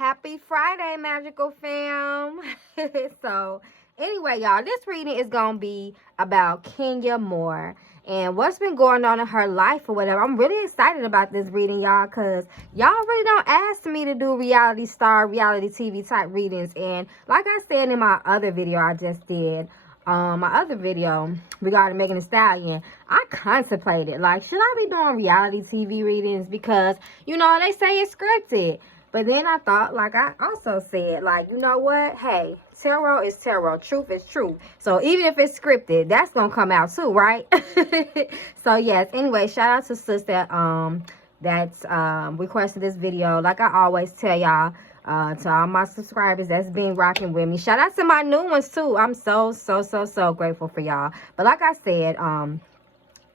Happy Friday, magical fam. So, anyway, y'all, this reading is going to be about Kenya Moore and what's been going on in her life or whatever. I'm really excited about this reading, y'all, because y'all really don't ask me to do reality TV type readings. And like I said in my other video I just did, my other video regarding Megan Thee Stallion, I contemplated, like, should I be doing reality TV readings? Because, you know, they say it's scripted. But then I thought, like I also said, like, you know what? Hey, tarot is tarot. Truth is truth. So even if it's scripted, that's going to come out too, right? So, yes. Anyway, shout out to sis that's requested this video. Like I always tell y'all, to all my subscribers that's been rocking with me. Shout out to my new ones too. I'm so grateful for y'all. But like I said,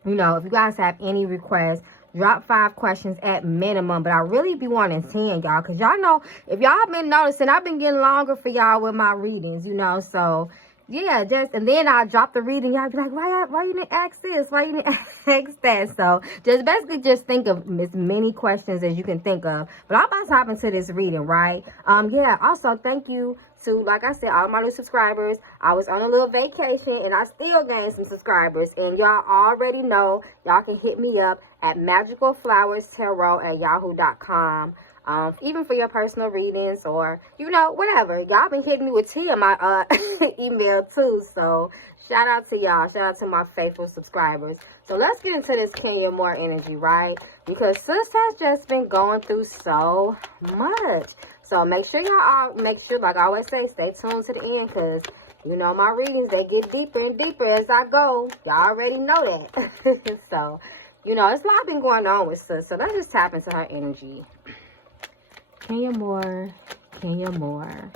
you know, if you guys have any requests, drop 5 questions at minimum, but I really be wanting 10, y'all, because y'all know, if y'all been noticing, I've been getting longer for y'all with my readings, you know, so, yeah, and then I'll drop the reading, y'all be like, why you didn't ask this, why you didn't ask that? So, just think of as many questions as you can think of, but I'm about to hop into this reading, right? Yeah, also, thank you to, like I said, all my new subscribers. I was on a little vacation and I still gained some subscribers, and y'all already know y'all can hit me up at magicalflowerstarot@yahoo.com. Even for your personal readings or, you know, whatever. Y'all been hitting me with tea in my email too. So shout out to y'all. Shout out to my faithful subscribers. So let's get into this Kenya Moore energy, right? Because sis has just been going through so much. So make sure like I always say, stay tuned to the end, because you know my readings, they get deeper and deeper as I go. Y'all already know that. So, you know, it's a lot been going on with sis. So let's just tap into her energy. Kenya Moore, Kenya Moore,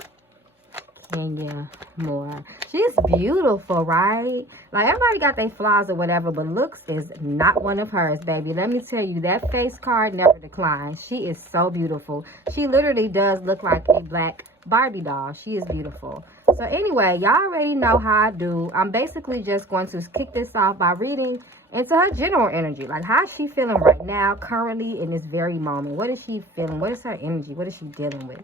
Kenya Moore. She's beautiful, right? Like, everybody got their flaws or whatever, but looks is not one of hers, baby. Let me tell you, that face card never declines. She is so beautiful. She literally does look like a black Barbie doll. She is beautiful. So anyway, y'all already know how I do. I'm basically just going to kick this off by reading into her general energy. Like, how is she feeling right now, currently, in this very moment? What is she feeling? What is her energy? What is she dealing with?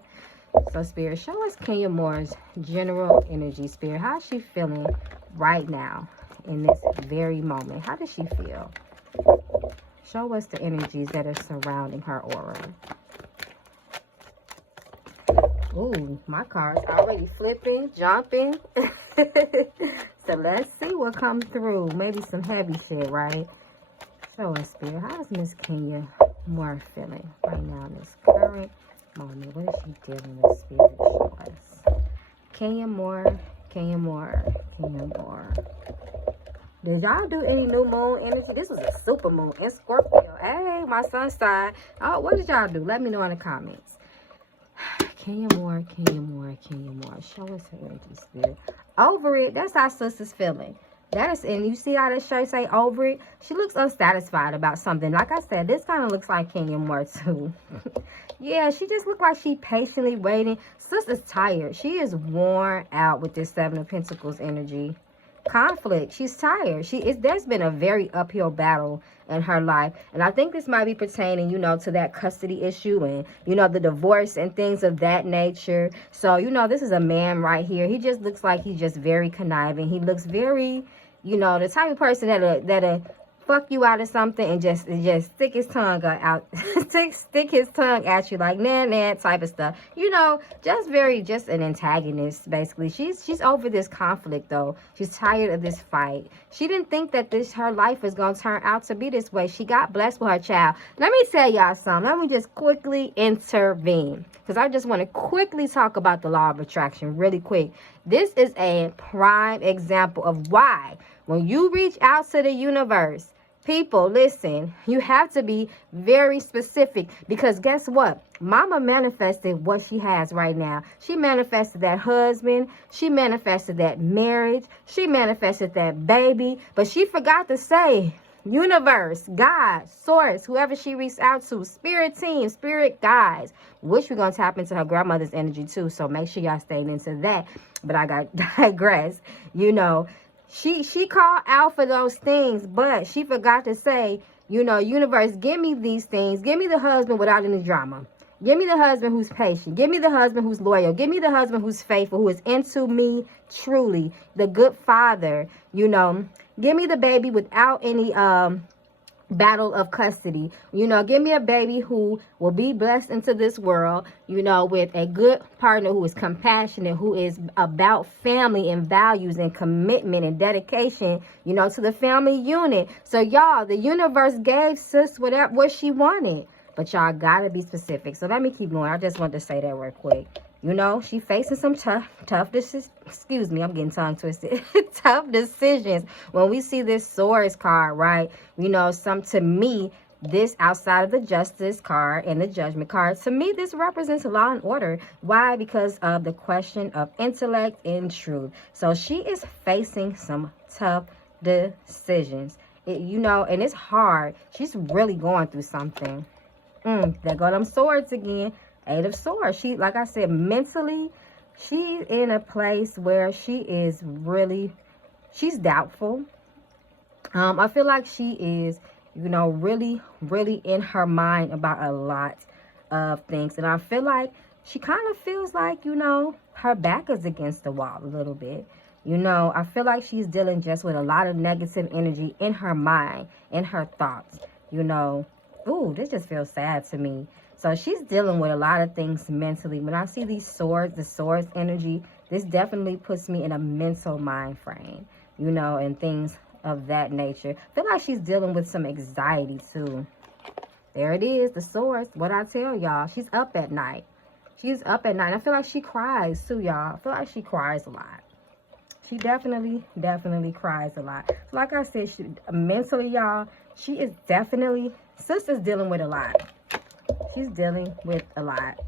So, Spirit, show us Kenya Moore's general energy, Spirit. How is she feeling right now in this very moment? How does she feel? Show us the energies that are surrounding her aura. Ooh, my card's already flipping, jumping. So let's see what comes through. Maybe some heavy shit, right? Show us, Spirit. How is Miss Kenya Moore feeling right now in this current moment? What is she dealing with, Spirit? Show us. Kenya Moore, Kenya Moore, Kenya Moore. Did y'all do any new moon energy? This was a super moon in Scorpio. Hey, my sun sign. Oh, what did y'all do? Let me know in the comments. Kenya Moore, Kenya Moore, Kenya Moore. Show us her energy, Spirit. Over it. That's how sister's feeling. That is, and you see how this shirt say over it? She looks unsatisfied about something. Like I said, this kind of looks like Kenya Moore too. Yeah, she just looked like she patiently waiting. Sister's tired. She is worn out with this 7 of Pentacles energy. Conflict. She's tired. There's been a very uphill battle in her life, and I think this might be pertaining, you know, to that custody issue and, you know, the divorce and things of that nature. So, you know, this is a man right here. He just looks like he's just very conniving. He looks very, you know, the type of person that'll fuck you out of something and just stick his tongue out, stick his tongue at you, like nah type of stuff. You know, just an antagonist, basically. She's over this conflict though. She's tired of this fight. She didn't think that her life was gonna turn out to be this way. She got blessed with her child. Let me tell y'all something. Let me just quickly intervene, because I just want to quickly talk about the law of attraction really quick. This is a prime example of why, when you reach out to the universe, people, listen, you have to be very specific, because guess what? Mama manifested what she has right now. She manifested that husband. She manifested that marriage. She manifested that baby. But she forgot to say, universe, God, source, whoever she reached out to, spirit team, spirit guides, which we're going to tap into her grandmother's energy too. So make sure y'all stay into that. But I digress. You know, She called out for those things, but she forgot to say, you know, universe, give me these things. Give me the husband without any drama. Give me the husband who's patient. Give me the husband who's loyal. Give me the husband who's faithful, who is into me truly. The good father, you know. Give me the baby without any battle of custody. You know, give me a baby who will be blessed into this world, you know, with a good partner who is compassionate, who is about family and values and commitment and dedication, you know, to the family unit. So y'all, the universe gave sis whatever what she wanted. But y'all gotta be specific. So let me keep going. I just wanted to say that real quick. You know, she facing some tough decisions. Excuse me, I'm getting tongue twisted. Tough decisions. When we see this Swords card, right? You know, to me, this outside of the Justice card and the Judgment card, to me, this represents law and order. Why? Because of the question of intellect and truth. So she is facing some tough decisions. You know, and it's hard. She's really going through something. There go them swords again. 8 of Swords. She, like I said, mentally, she's in a place where she is really, she's doubtful. I feel like she is, you know, really, really in her mind about a lot of things. And I feel like she kind of feels like, you know, her back is against the wall a little bit. You know, I feel like she's dealing just with a lot of negative energy in her mind, in her thoughts, you know. Ooh, this just feels sad to me. So she's dealing with a lot of things mentally. When I see these swords, the swords energy, this definitely puts me in a mental mind frame, you know, and things of that nature. I feel like she's dealing with some anxiety too. There it is, the swords. What I tell y'all, she's up at night. She's up at night. I feel like she cries too, y'all. I feel like she cries a lot. She definitely cries a lot. Like I said, she, mentally, y'all, she is definitely, sister's dealing with a lot. She's dealing with a lot.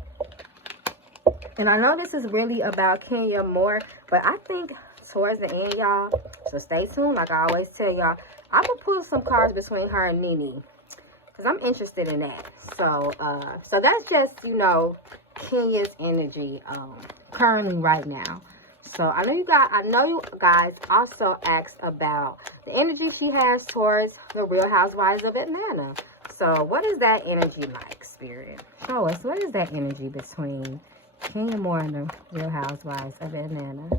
And I know this is really about Kenya more, but I think towards the end, y'all, so stay tuned. Like I always tell y'all, I'm going to pull some cards between her and Nene, because I'm interested in that. So, so that's just, you know, Kenya's energy currently right now. So I know you guys also asked about the energy she has towards the Real Housewives of Atlanta. So what is that energy like, Spirit? Show us, what is that energy between Kenya Moore and the Real Housewives of Atlanta?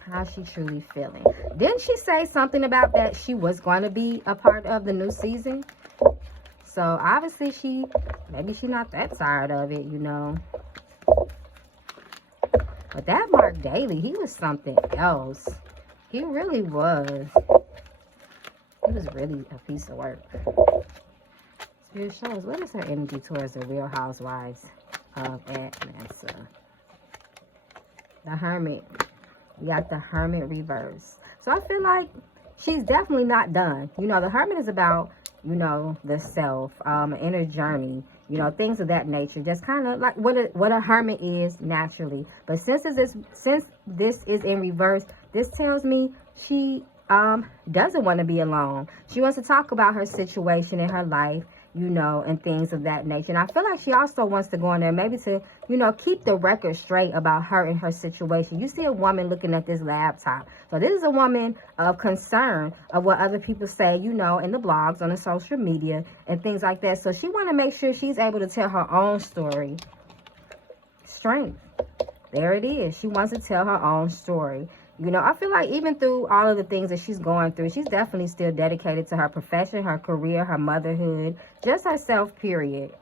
How's she truly feeling? Didn't she say something about that she was going to be a part of the new season? So obviously maybe she's not that tired of it, you know. But that Mark Daly, he was something else. He really was. He was really a piece of work. Spirit shows, what is her energy towards the Real Housewives of Atlanta? The Hermit. We got the Hermit reverse. So I feel like she's definitely not done. You know, the Hermit is about, you know, the self, inner journey, you know, things of that nature. Just kind of like what a hermit is naturally. But since this is in reverse, this tells me she doesn't want to be alone. She wants to talk about her situation in her life, you know, and things of that nature. And I feel like she also wants to go in there maybe to, you know, keep the record straight about her and her situation. You see a woman looking at this laptop. So this is a woman of concern of what other people say, you know, in the blogs, on the social media and things like that. So she want to make sure she's able to tell her own story. Strength. There it is. She wants to tell her own story. You know, I feel like even through all of the things that she's going through, she's definitely still dedicated to her profession, her career, her motherhood, just herself, period.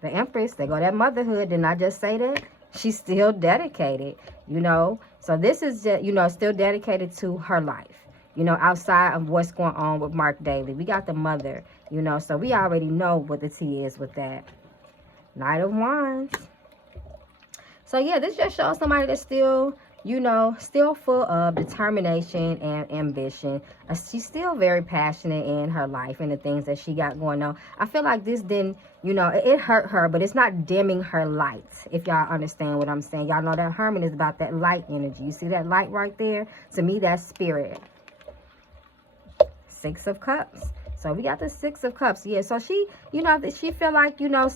The Empress, they go that motherhood. Didn't I just say that? She's still dedicated, you know. So this is just, you know, still dedicated to her life, you know, outside of what's going on with Mark Daly. We got the mother, you know, so we already know what the tea is with that. Knight of Wands. So, yeah, this just shows somebody that's still, you know, still full of determination and ambition. She's still very passionate in her life and the things that she got going on. I feel like this didn't, you know, it hurt her, but it's not dimming her light, if y'all understand what I'm saying. Y'all know that Hermit is about that light energy. You see that light right there? To me, that's spirit. 6 of Cups. So we got the 6 of Cups. Yeah, so she, you know, she feel like, you know,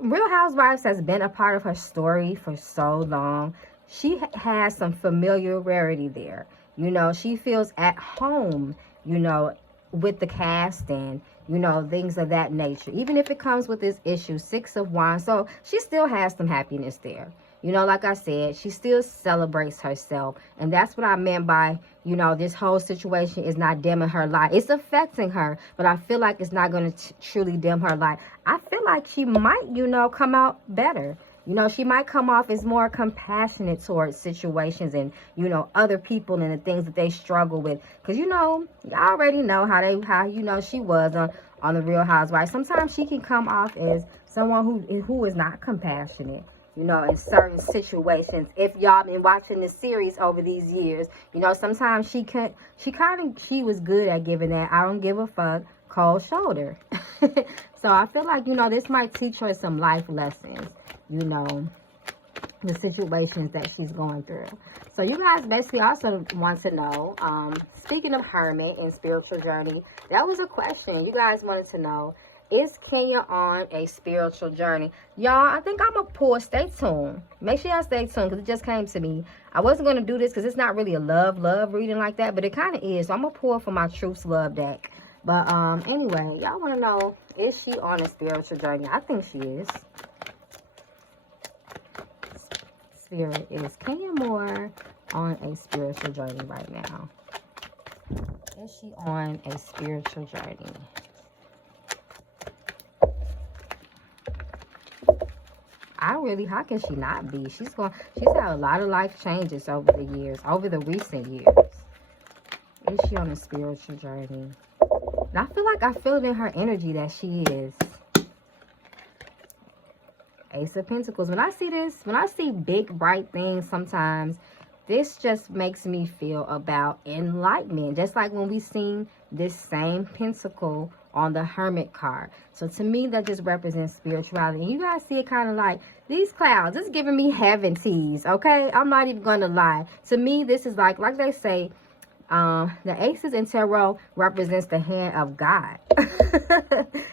Real Housewives has been a part of her story for so long. She has some familiarity there. You know, she feels at home, you know, with the cast and, you know, things of that nature. Even if it comes with this issue, 6 of Wands. So she still has some happiness there. You know, like I said, she still celebrates herself. And that's what I meant by, you know, this whole situation is not dimming her light. It's affecting her, but I feel like it's not going to truly dim her light. I feel like she might, you know, come out better. You know, she might come off as more compassionate towards situations and, you know, other people and the things that they struggle with. Because, you know, y'all already know how you know, she was on the Real Housewives. Sometimes she can come off as someone who is not compassionate. You know, in certain situations, if y'all been watching the series over these years, you know, sometimes she was good at giving that I don't give a fuck cold shoulder. So I feel like, you know, this might teach her some life lessons, you know, the situations that she's going through. So you guys basically also want to know, speaking of hermit and spiritual journey, that was a question you guys wanted to know. Is Kenya on a spiritual journey? Y'all, I think I'm going to pull. Stay tuned. Make sure y'all stay tuned because it just came to me. I wasn't going to do this because it's not really a love reading like that, but it kind of is. So I'm going to pull from my Truth's Love deck. But anyway, y'all want to know, is she on a spiritual journey? I think she is. Spirit, is Kenya Moore on a spiritual journey right now? Is she on a spiritual journey? How can she not be? She's had a lot of life changes over the years, over the recent years. Is she on a spiritual journey? And I feel it in her energy that she is. Ace of Pentacles. When I see this, when I see big, bright things sometimes, this just makes me feel about enlightenment. Just like when we seen this same pentacle on the Hermit card. So to me, that just represents spirituality. And you guys see it kind of like these clouds. It's giving me heaven teas, okay? I'm not even going to lie. To me, this is like they say, the aces in tarot represents the hand of God.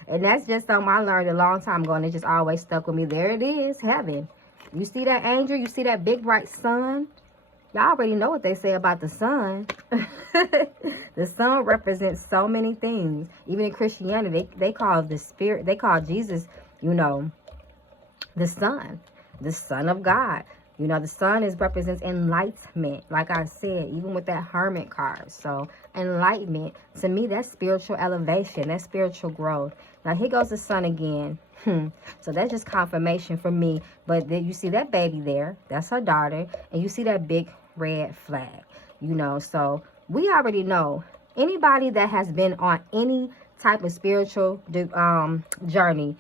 And that's just something I learned a long time ago, and it just always stuck with me. There it is, heaven. You see that angel? You see that big bright sun? Y'all already know what they say about the sun. The sun represents so many things. Even in Christianity, they call the spirit, they call Jesus, you know, the Son of God. You know, the sun represents enlightenment. Like I said, even with that Hermit card. So, enlightenment, to me, that's spiritual elevation. That's spiritual growth. Now, here goes the sun again. So, that's just confirmation for me. But then you see that baby there. That's her daughter. And you see that big red flag. You know, so we already know. Anybody that has been on any type of spiritual journey,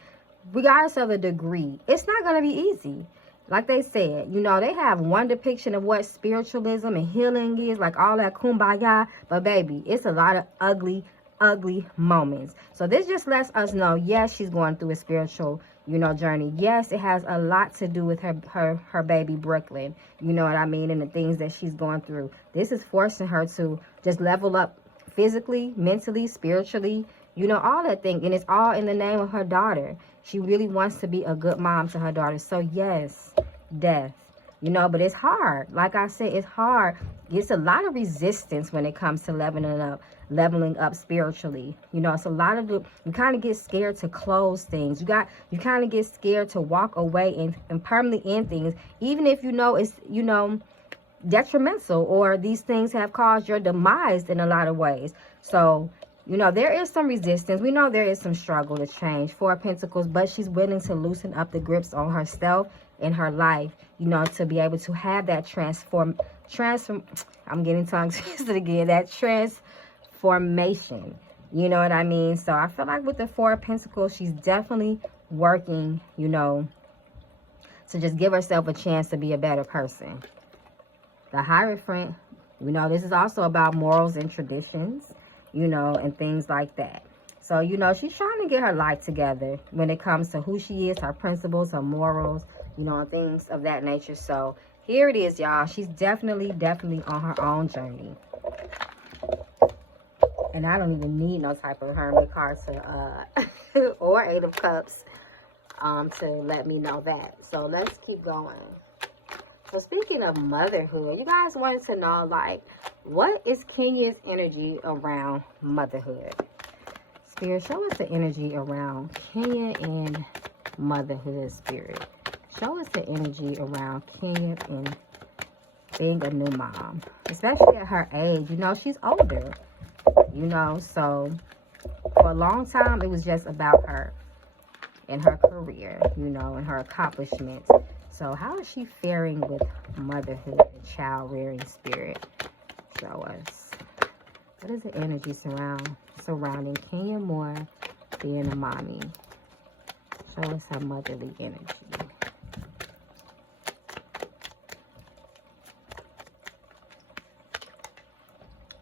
regardless of the degree, it's not going to be easy. Like they said, you know, they have one depiction of what spiritualism and healing is, like all that kumbaya. But baby, it's a lot of ugly, ugly moments. So this just lets us know, yes, she's going through a spiritual, you know, journey. Yes, it has a lot to do with her baby Brooklyn. You know what I mean? And the things that she's going through. This is forcing her to just level up physically, mentally, spiritually, you know, all that thing. And it's all in the name of her daughter. She really wants to be a good mom to her daughter. So, yes, death. You know, but it's hard. Like I said, it's hard. It's a lot of resistance when it comes to leveling up spiritually. You know, it's a lot of you kind of get scared to close things. You kind of get scared to walk away and permanently end things, even if you know it's, you know, detrimental, or these things have caused your demise in a lot of ways. So, you know, there is some resistance. We know there is some struggle to change. 4 of Pentacles, but she's willing to loosen up the grips on herself and her life, you know, to be able to have that I'm getting tongue twisted again, that transformation. You know what I mean? So I feel like with the 4 of Pentacles, she's definitely working, you know, to just give herself a chance to be a better person. The Hierophant, you know, this is also about morals and traditions, you know, and things like that. So, you know, she's trying to get her life together when it comes to who she is, her principles, her morals, you know, and things of that nature. So, here it is, y'all. She's definitely on her own journey. And I don't even need no type of Hermit card to, or 8 of Cups, to let me know that. So, let's keep going. So, speaking of motherhood, you guys wanted to know, like, what is Kenya's energy around motherhood? Spirit, show us the energy around Kenya and motherhood, Spirit. Show us the energy around Kenya and being a new mom. Especially at her age. You know, she's older. You know, so for a long time, it was just about her and her career, you know, and her accomplishments. So how is she faring with motherhood and child rearing, Spirit? Show us. What is the energy surrounding Kenya Moore being a mommy? Show us her motherly energy.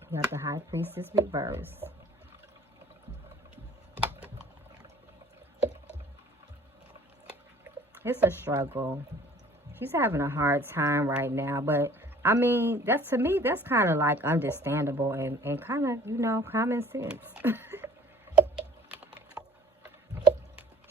We got the High Priestess reverse. It's a struggle. She's having a hard time right now, but I mean, that's, to me, that's kind of like understandable and kind of, you know, common sense.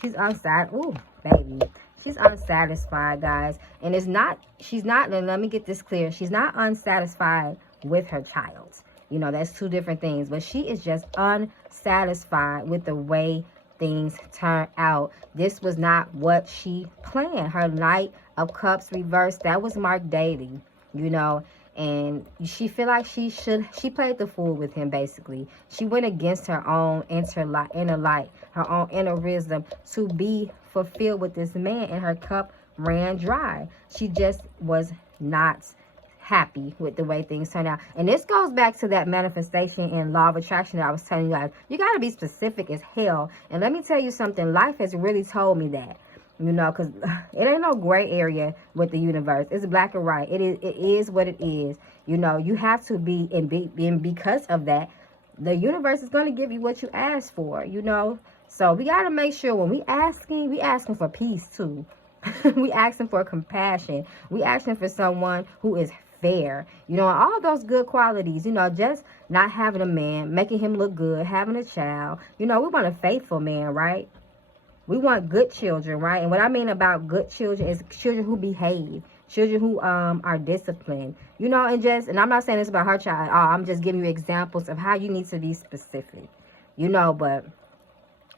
She's unsatisfied. Ooh, baby. She's unsatisfied, guys. And it's not, she's not, let me get this clear. She's not unsatisfied with her child. You know, that's two different things. But she is just unsatisfied with the way things turn out. This was not what she planned. Her Knight of Cups reversed, that was marked dating, you know, and she feel like she played the fool with him, basically. She went against her own inner light, her own inner wisdom to be fulfilled with this man, and her cup ran dry. She just was not happy with the way things turned out. And this goes back to that manifestation and law of attraction that I was telling you guys. You got to be specific as hell. And let me tell you something. Life has really told me that. You know, because it ain't no gray area with the universe. It's black and white. It is what it is. You know, you have to be, and because of that, the universe is going to give you what you ask for, you know. So we got to make sure when we asking for peace too. We asking for compassion. We asking for someone who is fair, you know, all those good qualities, you know, just not having a man, making him look good, having a child. You know, we want a faithful man, right? We want good children, right? And what I mean about good children is children who behave, children who are disciplined, you know, and I'm not saying this about her child at all. I'm just giving you examples of how you need to be specific, you know. But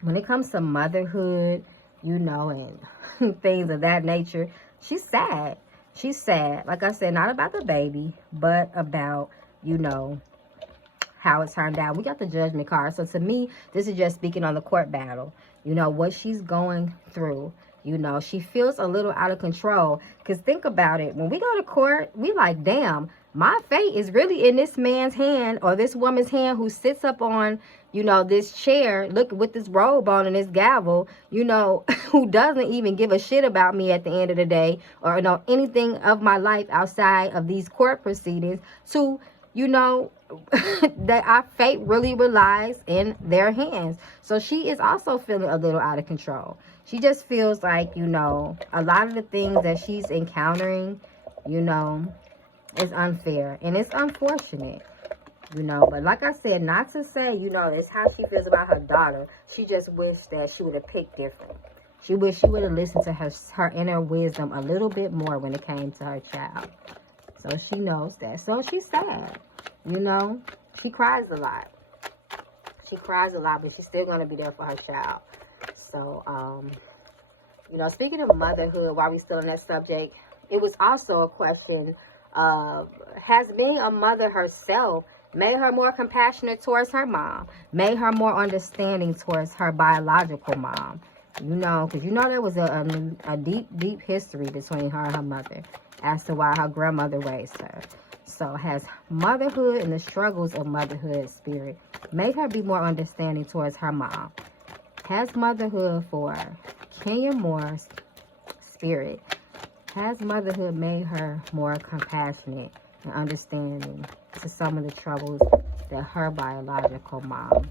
when it comes to motherhood, you know, and things of that nature, she's sad. She's sad. Like I said, not about the baby, but about, you know, how it turned out. We got the Judgment card. So to me, this is just speaking on the court battle. You know, what she's going through. You know, she feels a little out of control. Because think about it. When we go to court, we like, damn, my fate is really in this man's hand or this woman's hand who sits up on, you know, this chair, look, with this robe on and this gavel, you know, who doesn't even give a shit about me at the end of the day or know anything of my life outside of these court proceedings, to, you know, that our fate really relies in their hands. So she is also feeling a little out of control. She just feels like, you know, a lot of the things that she's encountering, you know, is unfair and it's unfortunate, you know. But like I said, not to say, you know, it's how she feels about her daughter. She just wished that she would have picked different. She wished she would have listened to her inner wisdom a little bit more when it came to her child. So she knows that. So she's sad, you know. She cries a lot. She cries a lot, but she's still going to be there for her child. So, you know, speaking of motherhood, while we're still on that subject, it was also a question of, has being a mother herself made her more compassionate towards her mom, made her more understanding towards her biological mom? You know, because you know there was a deep, deep history between her and her mother as to why her grandmother raised her. So has motherhood and the struggles of motherhood, Spirit, made her be more understanding towards her mom? Has motherhood for Kenya Moore's Spirit, has motherhood made her more compassionate and understanding to some of the troubles that her biological mom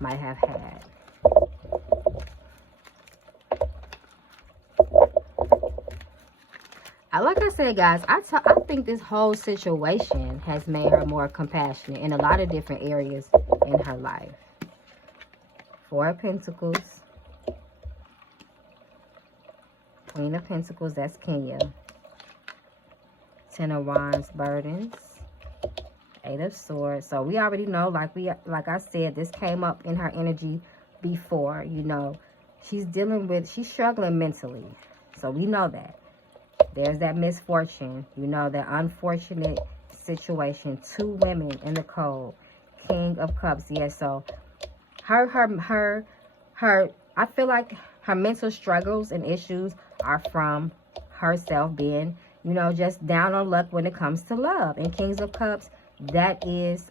might have had? Like I said, guys, I think this whole situation has made her more compassionate in a lot of different areas in her life. Four of Pentacles. Queen of Pentacles, that's Kenya. Ten of Wands, burdens. Eight of Swords. So we already know, like I said, this came up in her energy before. You know, she's struggling mentally. So we know that. There's that misfortune, you know, that unfortunate situation. Two women in the cold. King of Cups. Yes, so her I feel like her mental struggles and issues are from herself being, you know, just down on luck when it comes to love. And Kings of Cups, that is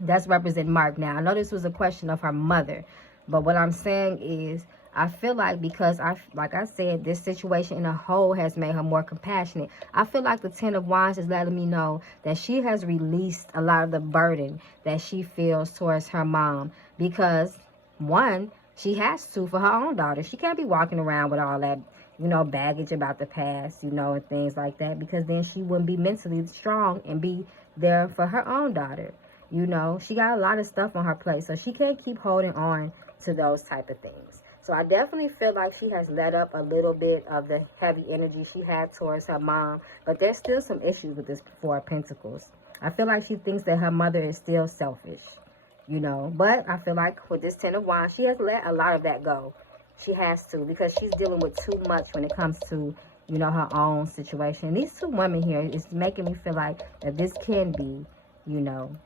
that's represent Mark. Now I know this was a question of her mother, but what I'm saying is, I feel like, because like I said, this situation in a whole has made her more compassionate. I feel like the Ten of Wands is letting me know that she has released a lot of the burden that she feels towards her mom. Because, one, she has to for her own daughter. She can't be walking around with all that, you know, baggage about the past, you know, and things like that. Because then she wouldn't be mentally strong and be there for her own daughter. You know, she got a lot of stuff on her plate. So she can't keep holding on to those type of things. So I definitely feel like she has let up a little bit of the heavy energy she had towards her mom. But there's still some issues with this Four of Pentacles. I feel like she thinks that her mother is still selfish, you know. But I feel like with this Ten of Wands, she has let a lot of that go. She has to, because she's dealing with too much when it comes to, you know, her own situation. These two women here is making me feel like that this can be, you know,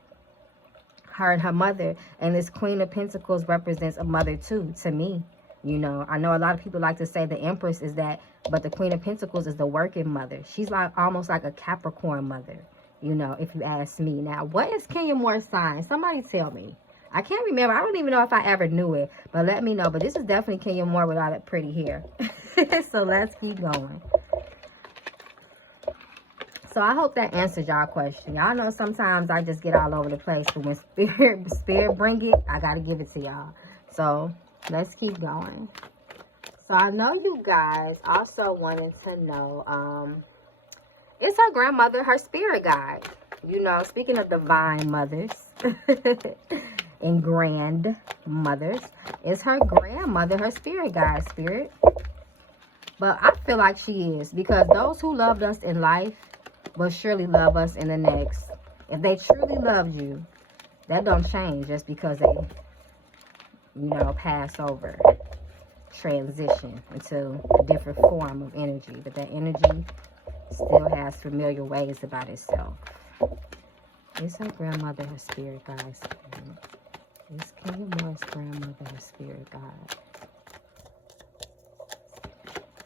her and her mother. And this Queen of Pentacles represents a mother too, to me. You know, I know a lot of people like to say the Empress is that, but the Queen of Pentacles is the working mother. She's like almost like a Capricorn mother, you know, if you ask me. Now, what is Kenya Moore's sign? Somebody tell me. I can't remember. I don't even know if I ever knew it, but let me know. But this is definitely Kenya Moore with all that pretty hair. So let's keep going. So I hope that answers y'all question. Y'all know sometimes I just get all over the place, but when spirit bring it, I got to give it to y'all. So let's keep going. So I know you guys also wanted to know, is her grandmother her spirit guide? You know, speaking of divine mothers and grandmothers, is her grandmother her spirit guide, spirit? But I feel like she is, because those who loved us in life will surely love us in the next. If they truly loved you, that don't change just because they, you know, pass over, transition into a different form of energy. But that energy still has familiar ways about itself. Is her grandmother her spirit guide? Is Kenya Moore's grandmother her spirit guide?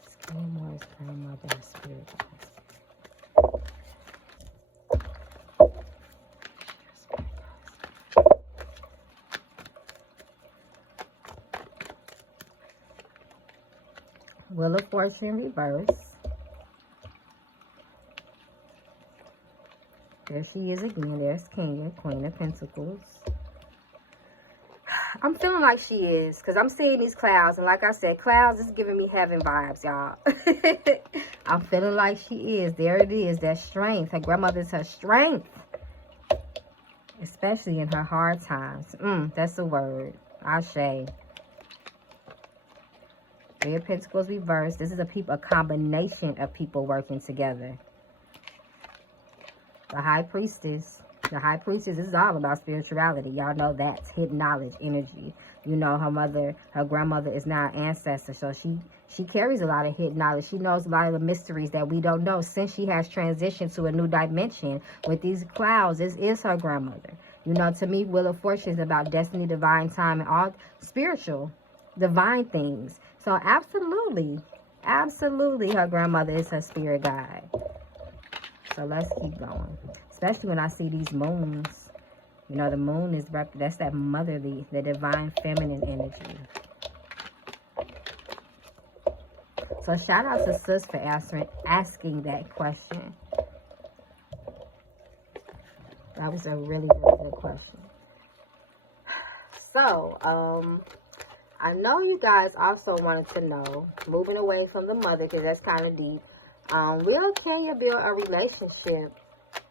Is Kenya Moore's grandmother her spirit guide? Wheel of Fortune reverse. There she is again. There's Kenya, Queen of Pentacles. I'm feeling like she is, because I'm seeing these clouds. And like I said, clouds is giving me heaven vibes, y'all. I'm feeling like she is. There it is. That strength. Her grandmother's her strength. Especially in her hard times. That's the word. Ashe. Three of Pentacles reversed. This is a combination of people working together. The High Priestess. The High Priestess is all about spirituality. Y'all know that's hidden knowledge, energy. You know, her grandmother is now an ancestor. So she carries a lot of hidden knowledge. She knows a lot of the mysteries that we don't know, since she has transitioned to a new dimension with these clouds. This is her grandmother. You know, to me, Wheel of Fortune is about destiny, divine time, and all spiritual, divine things. So absolutely, absolutely, her grandmother is her spirit guide. So let's keep going. Especially when I see these moons. You know, the moon is, that's that motherly, the divine feminine energy. So shout out to Sis for asking that question. That was a really, really good question. So, I know you guys also wanted to know, moving away from the mother, because that's kind of deep, will Kenya build a relationship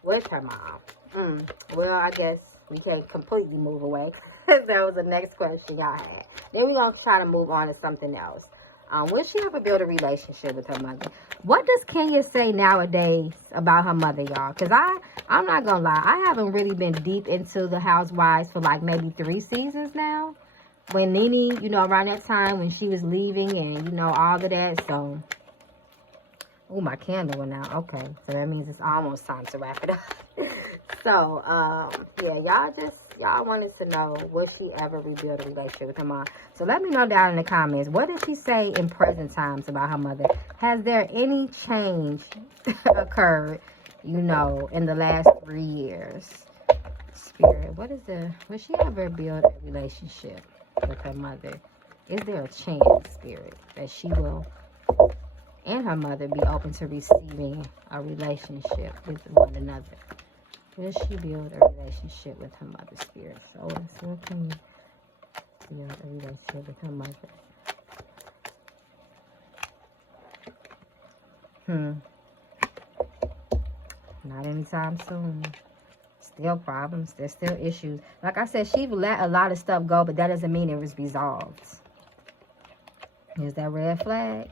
with her mom? Well, I guess we can't completely move away. That was the next question y'all had. Then we're going to try to move on to something else. Will she ever build a relationship with her mother? What does Kenya say nowadays about her mother, y'all? Because I'm not going to lie. I haven't really been deep into the Housewives for like maybe 3 seasons now. When Nene, you know, around that time when she was leaving and, you know, all of that. So, oh, my candle went out. Okay. So that means it's almost time to wrap it up. So, yeah, y'all wanted to know, will she ever rebuild a relationship with her mom? So let me know down in the comments, what did she say in present times about her mother? Has there any change occurred, you know, in the last 3 years? Spirit, will she ever build a relationship with her mother? Is there a chance, Spirit, that she will and her mother be open to receiving a relationship with one another? Will she build a relationship with her mother, Spirit? Show us. What can you build a relationship with her mother? Not anytime soon. Still problems. There's still issues. Like I said, she let a lot of stuff go, but that doesn't mean it was resolved. Here's that red flag.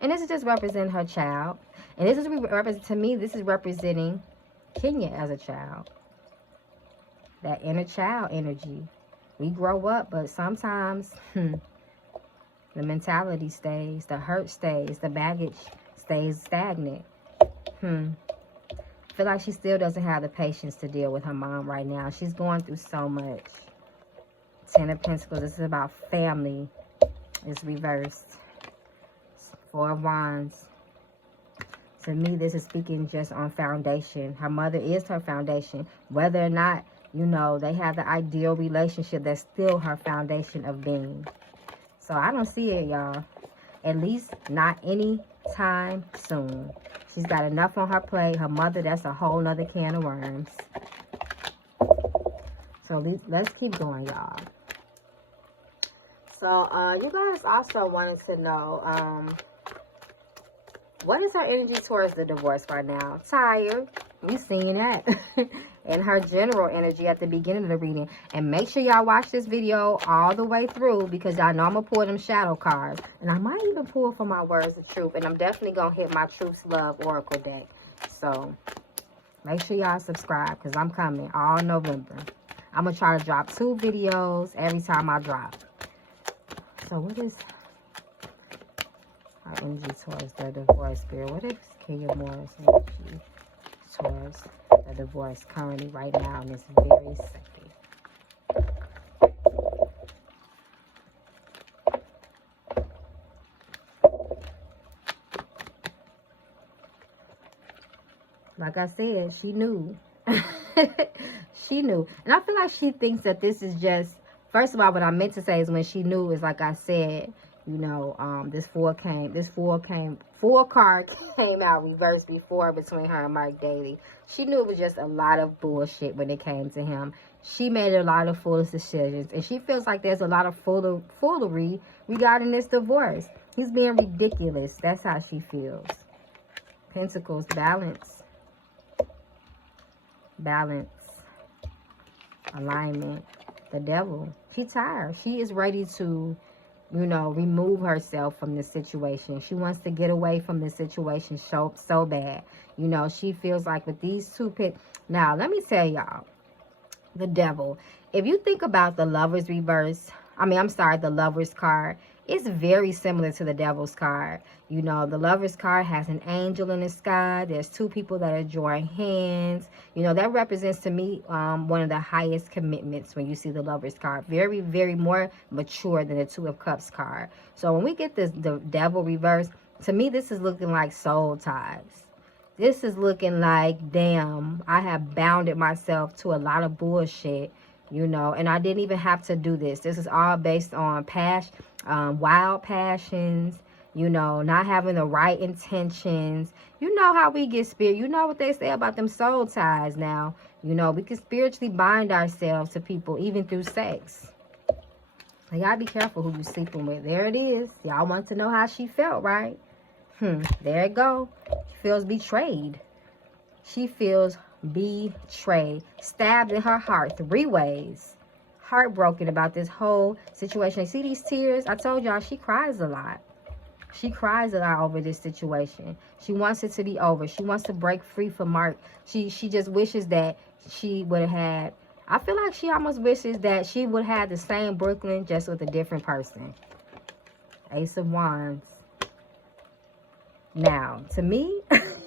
And this is just representing her child. And this is, to me, this is representing Kenya as a child. That inner child energy. We grow up, but sometimes the mentality stays, the hurt stays, the baggage stays stagnant. I feel like she still doesn't have the patience to deal with her mom right now. She's going through so much. 10 of Pentacles, this is about family. It's reversed. 4 of Wands. To me, this is speaking just on foundation. Her mother is her foundation. Whether or not, you know, they have the ideal relationship, that's still her foundation of being. So I don't see it, y'all. At least not anytime soon. She's got enough on her plate. Her mother, that's a whole nother can of worms. So let's keep going, y'all. So you guys also wanted to know, what is her energy towards the divorce right now? Tired. You seen that. And her general energy at the beginning of the reading. And make sure y'all watch this video all the way through, because y'all know I'm going to pull them shadow cards. And I might even pull for my words of truth. And I'm definitely going to hit my Truth's Love Oracle deck. So make sure y'all subscribe, because I'm coming all November. I'm going to try to drop 2 videos every time I drop. So what is our energy towards the divorce, Spirit? What is Kenya Moore's energy towards the divorce currently right now in this very second? Like I said, she knew. She knew. And I feel like she thinks that this is just, first of all, what I meant to say is when she knew is, like I said, you know, this four card came out reversed before between her and Mike Daly. She knew it was just a lot of bullshit when it came to him. She made a lot of foolish decisions, and she feels like there's a lot of foolery regarding this divorce. He's being ridiculous. That's how she feels. Pentacles, balance. Balance. Alignment. The Devil. She's tired. She is ready to, you know, remove herself from this situation. She wants to get away from this situation so bad. You know, she feels like with these 2 pit. Now, let me tell y'all, the Devil. If you think about the Lover's reverse, the Lover's card, it's very similar to the Devil's card. You know, the Lover's card has an angel in the sky. There's 2 people that are joining hands. You know, that represents to me one of the highest commitments when you see the Lover's card. Very, very more mature than the 2 of Cups card. So when we get the Devil reverse, to me, this is looking like soul ties. This is looking like, damn, I have bounded myself to a lot of bullshit, you know, and I didn't even have to do this. This is all based on wild passions, you know, not having the right intentions. You know how we get spirit. You know what they say about them soul ties now. You know, we can spiritually bind ourselves to people even through sex. So y'all be careful who you sleeping with. There it is. Y'all want to know how she felt, right? There it go. She feels betrayed. She feels betrayed. Stabbed in her heart 3 ways. Heartbroken about this whole situation. See these tears? I told y'all she cries a lot. She cries a lot over this situation. She wants it to be over. She wants to break free from Mark. She just wishes that she would have had, I feel like she almost wishes that she would have the same Brooklyn, just with a different person. Ace of Wands. Now, to me,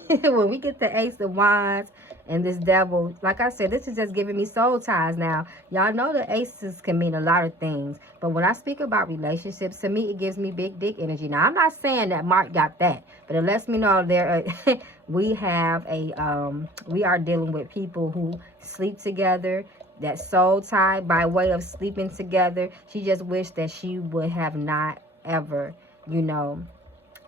when we get the Ace of Wands and this devil, like I said, this is just giving me soul ties. Now, y'all know the aces can mean a lot of things. But when I speak about relationships, to me, it gives me big dick energy. Now, I'm not saying that Mark got that. But it lets me know we are dealing with people who sleep together. That soul tie by way of sleeping together. She just wished that she would have not ever, you know.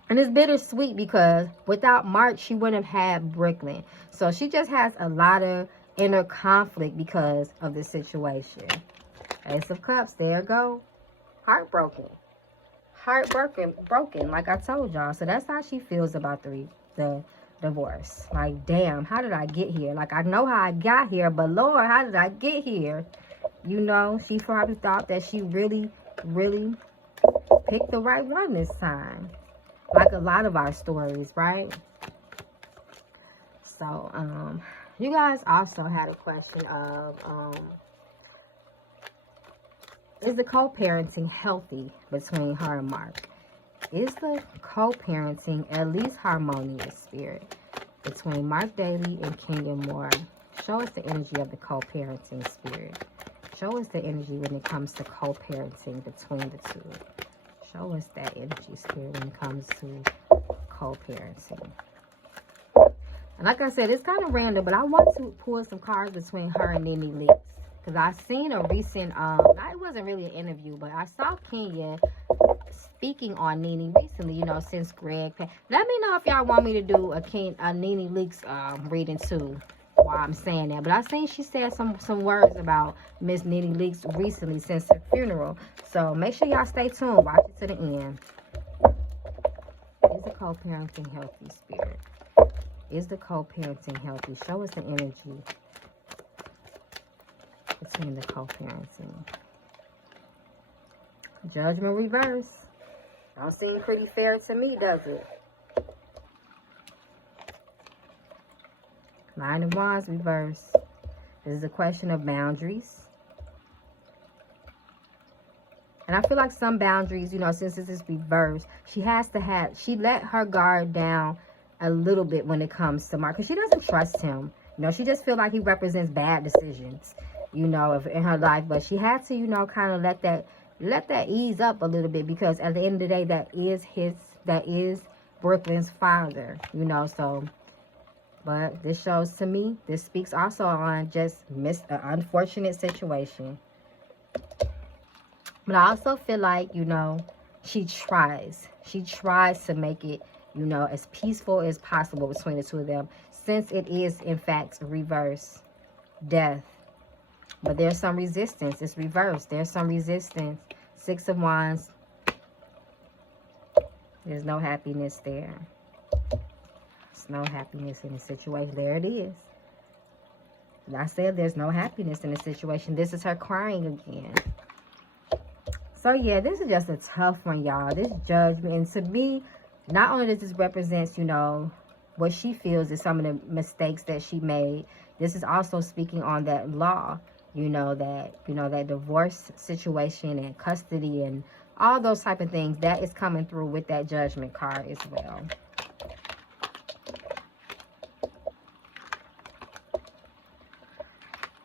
And it's bittersweet because without Mark, she wouldn't have had Brooklyn. So she just has a lot of inner conflict because of the situation. Ace of Cups, there you go. Heartbroken. Broken, like I told y'all. So that's how she feels about the divorce. Like, damn, how did I get here? Like, I know how I got here, but Lord, how did I get here? You know, she probably thought that she really, really picked the right one this time. Like a lot of our stories, right? So, you guys also had a question of, is the co-parenting healthy between her and Mark? Is the co-parenting at least harmonious, Spirit, between Mark Daly and Kenya Moore? Show us the energy of the co-parenting, Spirit. Show us the energy when it comes to co-parenting between the two. Show us that energy, Spirit, when it comes to co-parenting. And like I said, it's kind of random, but I want to pull some cards between her and Nene Leakes. Because I seen a recent, it wasn't really an interview, but I saw Kenya speaking on Nene recently, you know, since Greg. Let me know if y'all want me to do a Nene Leakes reading too, while I'm saying that. But I seen she said some words about Miss Nene Leakes recently since her funeral. So make sure y'all stay tuned. Watch it to the end. Is the co-parenting healthy, Spirit? Is the co-parenting healthy? Show us the energy between the co-parenting. Judgment reverse. Don't seem pretty fair to me, does it? Nine of Wands reverse. This is a question of boundaries. And I feel like some boundaries, you know, since this is reversed, she let her guard down a little bit when it comes to Mark. Because she doesn't trust him. You know, she just feels like he represents bad decisions, you know, in her life. But she had to, you know, kind of let that ease up a little bit. Because at the end of the day, that is Brooklyn's father, you know, so. But this shows to me, this speaks also on just an unfortunate situation. But I also feel like, you know, she tries to make it, you know, as peaceful as possible between the two of them, since it is, in fact, reverse death. But there's some resistance. It's reversed. There's some resistance. Six of Wands. There's no happiness there. There's no happiness in the situation. There it is. I said there's no happiness in the situation. This is her crying again. So, yeah, this is just a tough one, y'all. This judgment. And to me, not only does this represent, you know, what she feels is some of the mistakes that she made. This is also speaking on that law, that divorce situation and custody and all those type of things. That is coming through with that judgment card as well.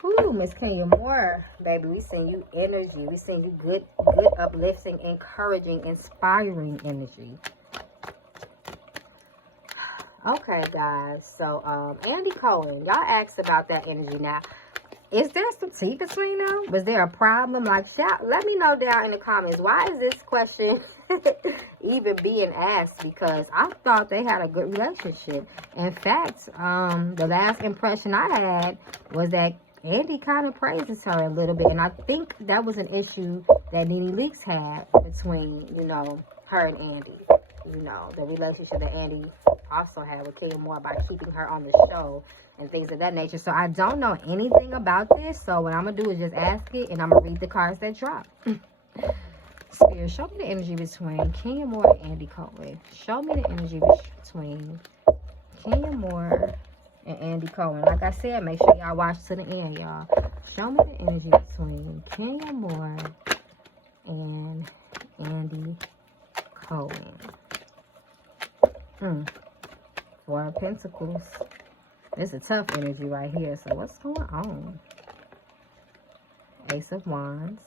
Ooh, Miss Kenya Moore, baby, we send you energy. We send you good, uplifting, encouraging, inspiring energy. Okay, guys. So, Andy Cohen, y'all asked about that energy. Now, is there some tea between them? Was there a problem? Like, let me know down in the comments. Why is this question even being asked? Because I thought they had a good relationship. In fact, the last impression I had was that Andy kind of praises her a little bit. And I think that was an issue that Nene Leakes had between, you know, her and Andy. You know, the relationship that Andy also had with Kenya Moore by keeping her on the show and things of that nature. So I don't know anything about this. So what I'm going to do is just ask it and I'm going to read the cards that drop. Spirit, show me the energy between Kenya Moore and Andy Cohen. Show me the energy between Kenya Moore and Andy Cohen. Like I said, make sure y'all watch to the end, y'all. Show me the energy between Kenya Moore and Andy Cohen. Four of Pentacles. It's a tough energy right here. So what's going on? Ace of Wands.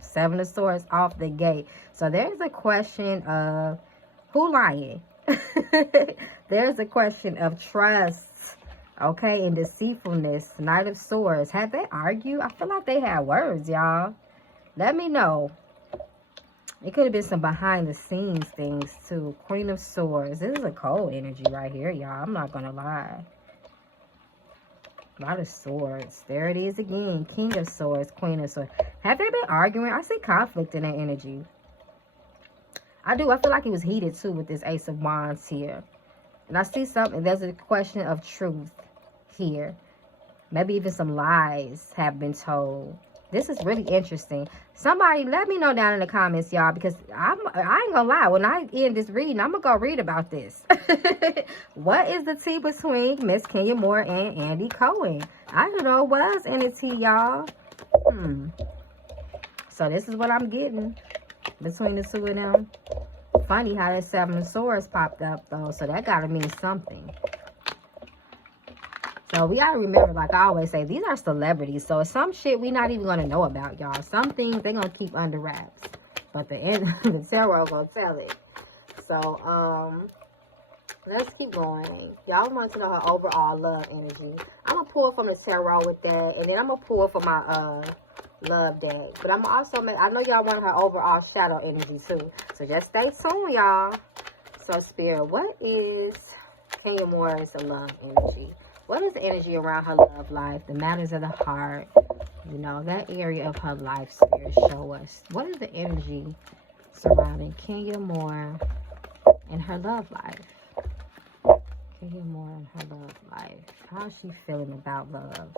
Seven of Swords off the gate. So there's a question of who lying. There's a question of trust. Okay, and deceitfulness. Knight of Swords. Have they argued? I feel like they had words, y'all. Let me know. It could have been some behind the scenes things too. Queen of Swords. This is a cold energy right here, y'all. I'm not gonna lie. Lot of Swords. There it is again. King of Swords. Queen of Swords. Have they been arguing? I see conflict in that energy. I do. I feel like it was heated too with this Ace of Wands here. And I see something. There's a question of truth here. Maybe even some lies have been told. This is really interesting. Somebody let me know down in the comments, y'all, because I ain't gonna lie. When I end this reading, I'm gonna go read about this. What is the tea between Miss Kenya Moore and Andy Cohen? I don't know what's in the tea, y'all. So this is what I'm getting between the two of them. Funny how that Seven of Swords popped up, though. So that gotta mean something. So we gotta remember, like I always say, these are celebrities. So some shit we not even gonna know about, y'all. Some things they gonna keep under wraps, but the tarot gonna tell it. So let's keep going. Y'all want to know her overall love energy. I'm gonna pull from the tarot with that, and then I'm gonna pull from my love deck. But I'm also I know y'all want her overall shadow energy too. So just stay tuned, y'all. So Spirit, what is Kenya Moore's love energy? What is the energy around her love life? The matters of the heart. You know, that area of her life, Spirit, show us. What is the energy surrounding Kenya Moore and her love life? Kenya Moore and her love life. How is she feeling about love?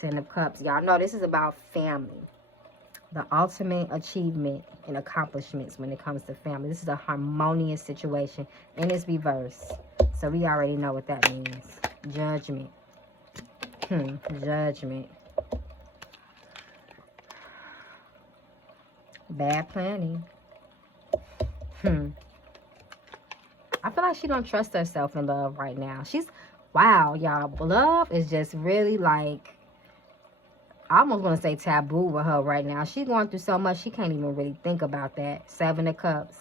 Ten of Cups. Y'all know this is about family. The ultimate achievement and accomplishments when it comes to family. This is a harmonious situation. And it's reversed. So we already know what that means. Judgment. Judgment. Bad planning. I feel like she don't trust herself in love right now. She's, wow, y'all. Love is just really like, I almost want to say taboo with her right now. She's going through so much, she can't even really think about that. Seven of Cups.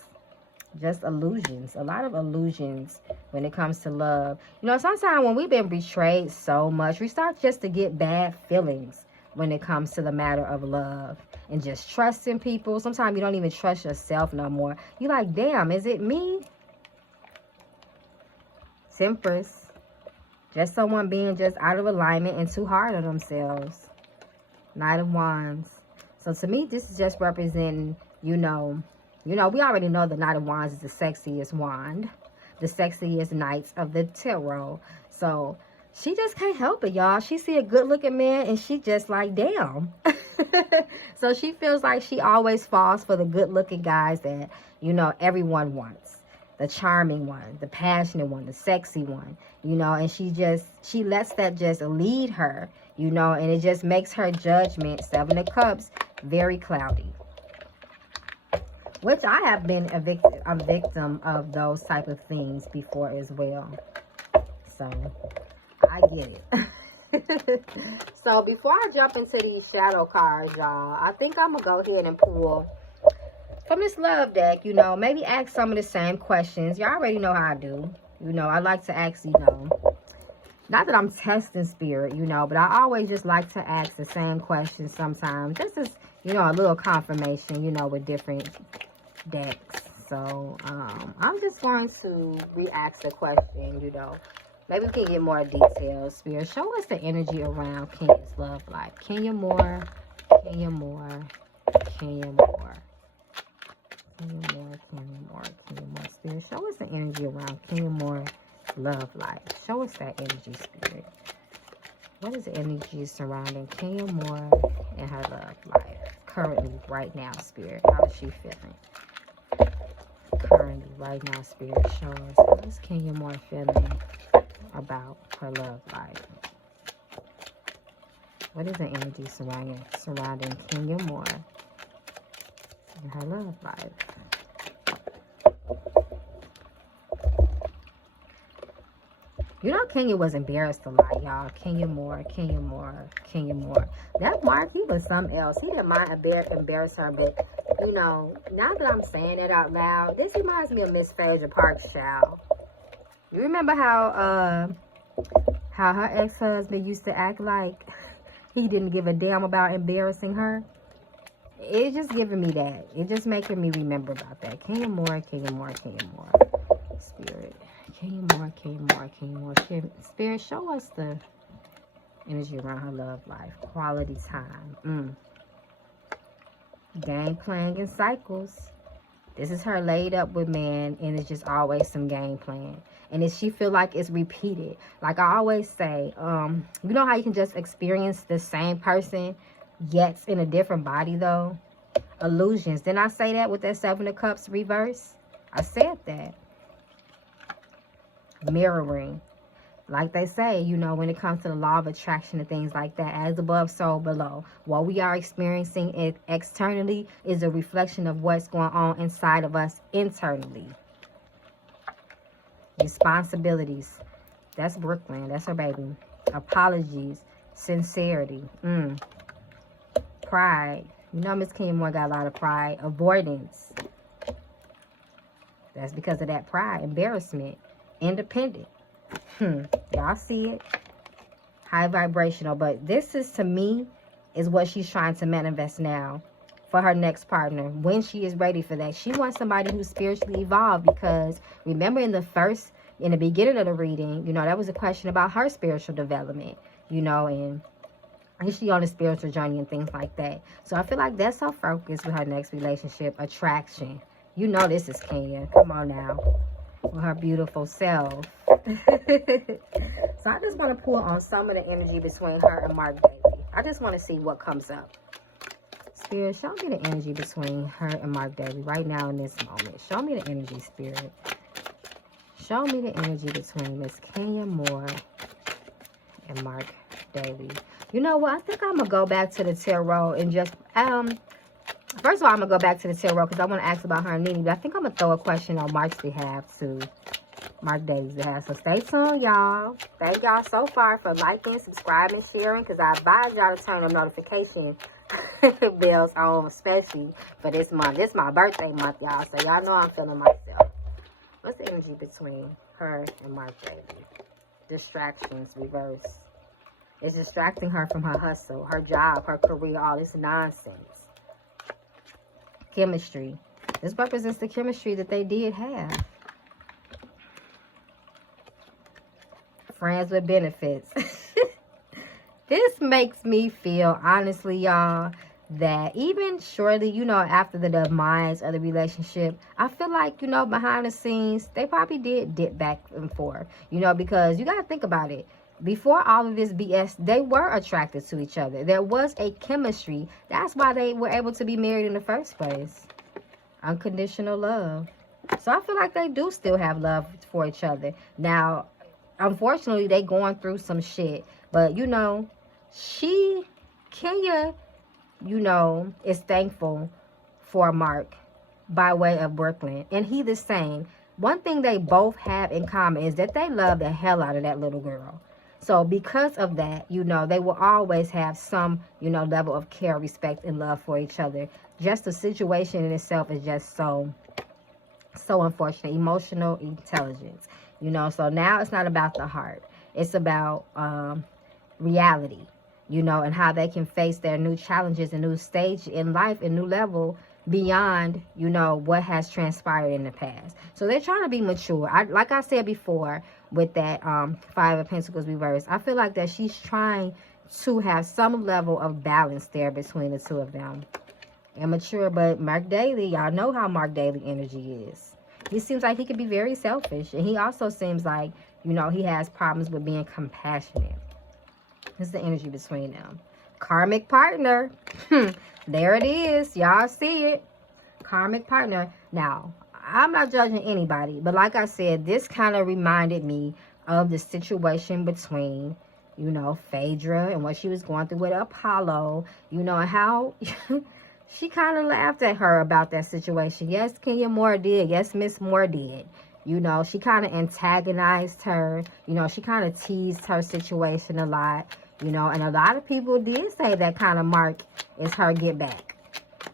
Just illusions. A lot of illusions when it comes to love. You know, sometimes when we've been betrayed so much, we start just to get bad feelings when it comes to the matter of love. And just trusting people. Sometimes you don't even trust yourself no more. You're like, damn, is it me? Temperance. Just someone being just out of alignment and too hard on themselves. Knight of Wands. So to me, this is just representing, you know, we already know the Knight of Wands is the sexiest wand. The sexiest knights of the tarot. So she just can't help it, y'all. She see a good looking man and she just like, damn. So she feels like she always falls for the good looking guys that, you know, everyone wants. The charming one, the passionate one, the sexy one, you know, and she lets that just lead her, you know, and it just makes her judgment, Seven of Cups, very cloudy. Which I have been a victim of those type of things before as well. So, I get it. So, before I jump into these shadow cards, y'all, I think I'm going to go ahead and pull from this love deck, you know, maybe ask some of the same questions. Y'all already know how I do. You know, I like to ask, you know, not that I'm testing Spirit, you know, but I always just like to ask the same questions sometimes. This is, you know, a little confirmation, you know, with different decks. So I'm just going to re-ask the question, you know, maybe we can get more details. Spirit, show us the energy around Kenya's love life. Kenya Moore, Kenya Moore, Kenya Moore, Kenya Moore, Kenya Moore, Kenya Moore. Spirit, show us the energy around Kenya Moore love life. Show us that energy, Spirit. What is the energy surrounding Kenya Moore and her love life? Currently, right now, Spirit. How is she feeling? Currently, right now, Spirit. Show us. How is Kenya Moore feeling about her love life? What is the energy surrounding Kenya Moore and her love life? You know, Kenya was embarrassed a lot, y'all. Kenya Moore. That Mark, he was something else. He didn't mind embarrass her, but, you know, now that I'm saying it out loud, this reminds me of Miss Phaedra Parks' child. You remember how her ex-husband used to act like he didn't give a damn about embarrassing her? It's just giving me that. It's just making me remember about that. Kenya Moore. Spirit. Kenya Moore. Spirit, show us the energy around her love life. Quality time. Game playing in cycles. This is her laid up with man, and it's just always some game playing. And if she feel like it's repeated, like I always say, you know how you can just experience the same person, yet in a different body though? Illusions. Didn't I say that with that Seven of Cups reverse? I said that. Mirroring. Like they say, you know, when it comes to the law of attraction and things like that, as above, so below. What we are experiencing externally is a reflection of what's going on inside of us internally. Responsibilities. That's Brooklyn. That's her baby. Apologies. Sincerity. Pride. You know, Miss Kenya Moore got a lot of pride. Avoidance. That's because of that pride. Embarrassment. Independent. Y'all see it? High vibrational. But this is, to me, is what she's trying to manifest now for her next partner when she is ready for that. She wants somebody who's spiritually evolved, because remember in the beginning of the reading, you know, that was a question about her spiritual development, you know, and is she on a spiritual journey and things like that. So I feel like that's her focus with her next relationship. Attraction. You know this is Kenya. Come on now. With her beautiful self. So I just want to pull on some of the energy between her and Mark Daly. I just want to see what comes up. Spirit, show me the energy between her and Mark Daly right now in this moment. Show me the energy, Spirit. Show me the energy between Miss Kenya Moore and Mark Daly. You know what? I think I'm going to go back to the tarot and just... First of all, I'm going to go back to the tarot because I want to ask about her and Nene. But I think I'm going to throw a question on Mark's behalf too. Mark Daly's behalf. So stay tuned, y'all. Thank y'all so far for liking, subscribing, sharing. Because I advise y'all to turn them notification bells on, especially for this month. This is my birthday month, y'all. So y'all know I'm feeling myself. What's the energy between her and Mark Daly? Distractions, reverse. It's distracting her from her hustle, her job, her career, all this nonsense. Chemistry. This represents the chemistry that they did have. Friends with benefits. This makes me feel, honestly, y'all, that even shortly, you know, after the demise of the relationship, I feel like, you know, behind the scenes, they probably did dip back and forth, you know, because you got to think about it. Before all of this BS, they were attracted to each other. There was a chemistry. That's why they were able to be married in the first place. Unconditional love. So I feel like they do still have love for each other. Now, unfortunately, they going through some shit. But, you know, Kenya, you know, is thankful for Mark by way of Brooklyn. And he the same. One thing they both have in common is that they love the hell out of that little girl. So because of that, you know, they will always have some, you know, level of care, respect, and love for each other. Just the situation in itself is just so unfortunate. Emotional intelligence, you know. So now it's not about the heart. It's about reality, you know, and how they can face their new challenges and new stage in life and new level beyond, you know, what has transpired in the past. So they're trying to be mature. Like I said before, with that Five of Pentacles reverse, I feel like that she's trying to have some level of balance there between the two of them. Immature, but Mark Daly, y'all know how Mark Daly energy is. He seems like he could be very selfish, and he also seems like, you know, he has problems with being compassionate. This is the energy between them. Karmic partner. There it is. Y'all see it. Karmic partner. Now, I'm not judging anybody, but like I said, this kind of reminded me of the situation between, you know, Phaedra and what she was going through with Apollo, you know, and how she kind of laughed at her about that situation. Yes, Kenya Moore did. Yes, Miss Moore did. You know, she kind of antagonized her. You know, she kind of teased her situation a lot. You know, and a lot of people did say that kind of Mark is her get back.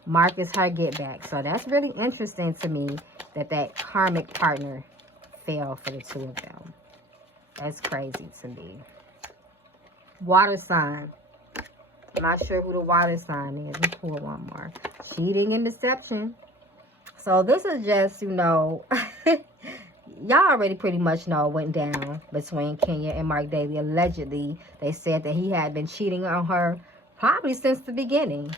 Mark is her get back. So that's really interesting to me that that karmic partner fell for the two of them. That's crazy to me. Water sign. I'm not sure who the water sign is. Let's pull one more. Cheating and deception. So this is just, you know, y'all already pretty much know what went down between Kenya and Mark Daly. Allegedly, they said that he had been cheating on her probably since the beginning.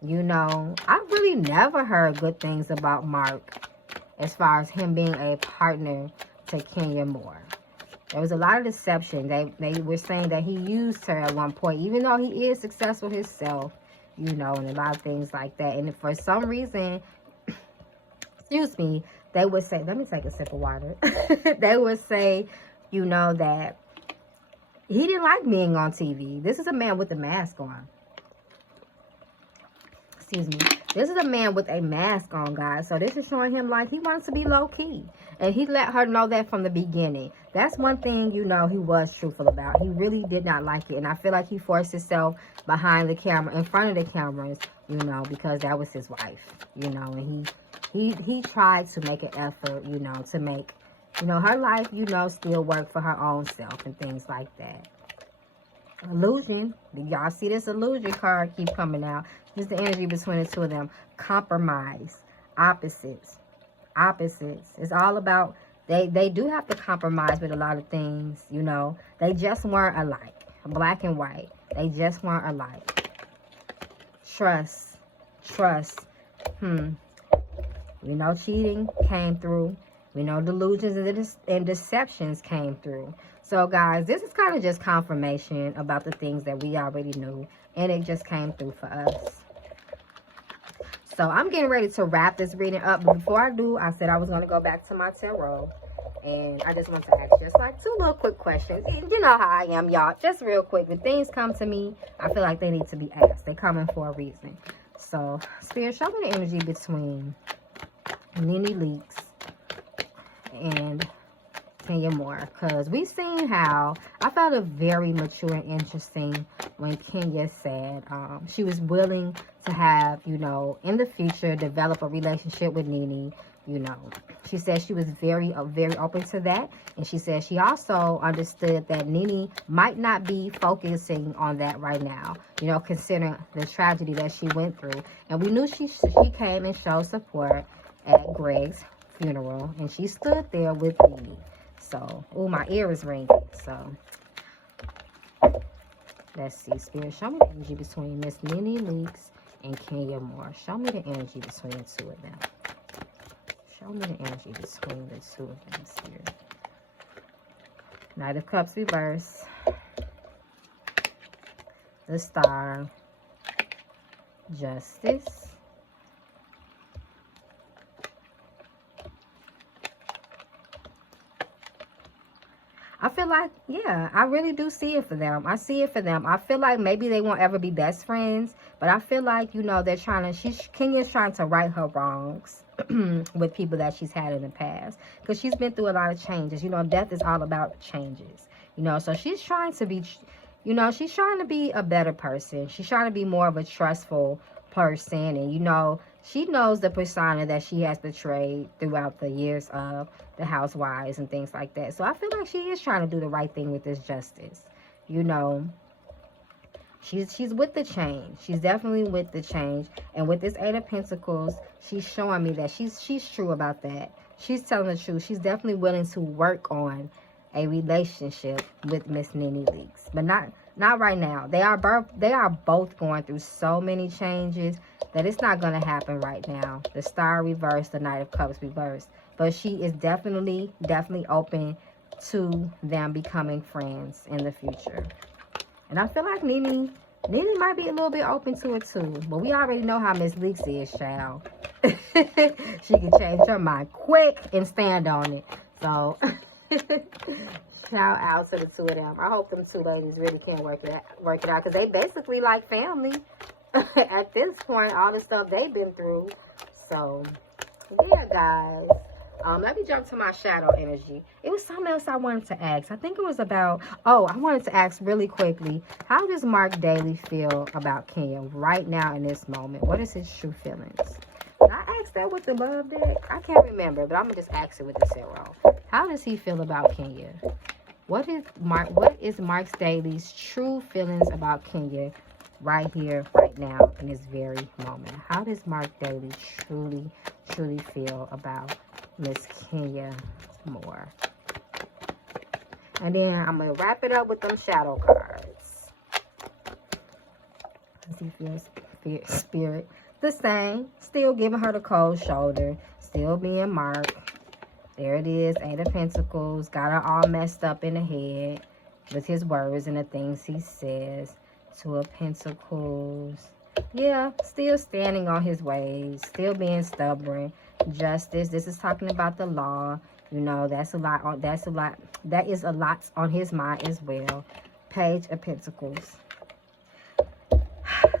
You know, I've really never heard good things about Mark as far as him being a partner to Kenya Moore. There was a lot of deception. They were saying that he used her at one point, even though he is successful himself, you know, and a lot of things like that. And for some reason, excuse me, they would say, let me take a sip of water. They would say, you know, that he didn't like being on TV. This is a man with a mask on. Excuse me. This is a man with a mask on, guys. So this is showing him like he wants to be low-key. And he let her know that from the beginning. That's one thing, you know, he was truthful about. He really did not like it. And I feel like he forced himself behind the camera, in front of the cameras, you know, because that was his wife, you know. And he tried to make an effort, you know, to make, you know, her life, you know, still work for her own self and things like that. Illusion. Y'all see this illusion card keep coming out. This is the energy between the two of them. Compromise. Opposites. Opposites. It's all about, they do have to compromise with a lot of things, you know. They just weren't alike. Black and white. They just weren't alike. Trust. Trust. We know cheating came through. We know delusions and deceptions came through. So, guys, this is kind of just confirmation about the things that we already knew. And it just came through for us. So, I'm getting ready to wrap this reading up. But before I do, I said I was going to go back to my tarot. And I just want to ask just like 2 little quick questions. You know how I am, y'all. Just real quick. When things come to me, I feel like they need to be asked. They're coming for a reason. So, Spirit, show me the energy between Nene Leakes and Kenya Moore, because we've seen how I found it very mature and interesting when Kenya said she was willing to have, you know, in the future develop a relationship with Nene. You know, she said she was very open to that, and she said she also understood that Nene might not be focusing on that right now, you know, considering the tragedy that she went through. And we knew she came and showed support at Greg's funeral, and she stood there with Nene. So, oh, my ear is ringing. So, let's see. Spirit, show me the energy between Miss Nene Leakes and Kenya Moore. Show me the energy between the two of them. Show me the energy between the two of them, Spirit. Knight of Cups reverse. The Star. Justice. I feel like, yeah, I really do see it for them. I see it for them. I feel like maybe they won't ever be best friends, but I feel like, you know, they're trying to, Kenya's trying to right her wrongs with people that she's had in the past, because she's been through a lot of changes. You know, death is all about changes, you know, so she's trying to be, you know, she's trying to be a better person. She's trying to be more of a trustful person, and, you know, she knows the persona that she has portrayed throughout the years of the housewives and things like that. So I feel like she is trying to do the right thing with this justice. You know, she's with the change. She's definitely with the change. And with this 8 of Pentacles, she's showing me that she's true about that. She's telling the truth. She's definitely willing to work on a relationship with Miss Nene Leakes, but not right now. They are both going through so many changes that it's not going to happen right now. The Star reversed, the Knight of Cups reversed, but she is definitely open to them becoming friends in the future. And I feel like Nene might be a little bit open to it too. But we already know how Miss Leakes is, child. She can change her mind quick and stand on it. So, shout out to the two of them. I hope them two ladies really can work it out. Because they basically like family. At this point, all the stuff they've been through. So, yeah, guys. Let me jump to my shadow energy. It was something else I wanted to ask. I think it was about, I wanted to ask really quickly, how does Mark Daly feel about Kenya right now in this moment? What is his true feelings? Did I ask that with the love deck? I can't remember, but I'm going to just ask it with the tarot. How does he feel about Kenya? What is Mark Daly's true feelings about Kenya right here, right now, in this very moment? How does Mark Daly truly feel about Miss Kenya Moore? And then I'm going to wrap it up with them shadow cards. As he feels spirit. The same. Still giving her the cold shoulder. Still being Mark. There it is. 8 of Pentacles. Got her all messed up in the head with his words and the things he says. 2 of Pentacles. Yeah, still standing on his ways. Still being stubborn. Justice. This is talking about the law. You know, that is a lot on his mind as well. Page of Pentacles.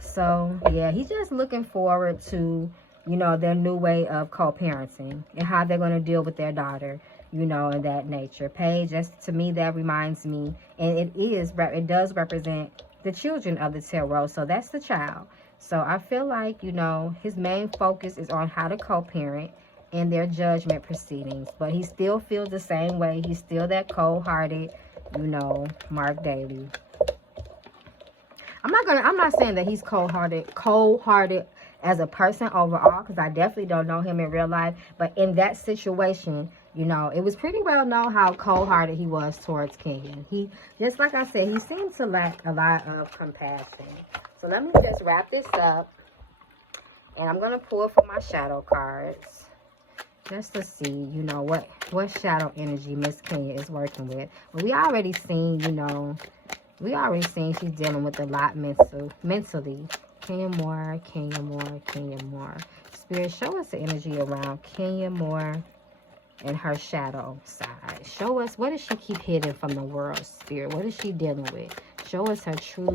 So, yeah, he's just looking forward to, you know, their new way of co-parenting and how they're going to deal with their daughter, you know, and that nature. Page, to me, that reminds me, and it does represent the children of the tarot. So that's the child. So I feel like, you know, his main focus is on how to co-parent in their judgment proceedings. But he still feels the same way. He's still that cold-hearted, you know, Mark Daly. I'm not saying that he's cold-hearted as a person overall, because I definitely don't know him in real life. But in that situation, you know, it was pretty well known how cold-hearted he was towards Kenya. He, just like I said, he seems to lack a lot of compassion. So let me just wrap this up. And I'm going to pull for my shadow cards. Just to see, you know, what shadow energy Miss Kenya is working with. But we already seen, you know, she's dealing with a lot mentally. Kenya Moore. Spirit, show us the energy around Kenya Moore and her shadow side. Show us, what does she keep hidden from the world, Spirit? What is she dealing with? Show us her true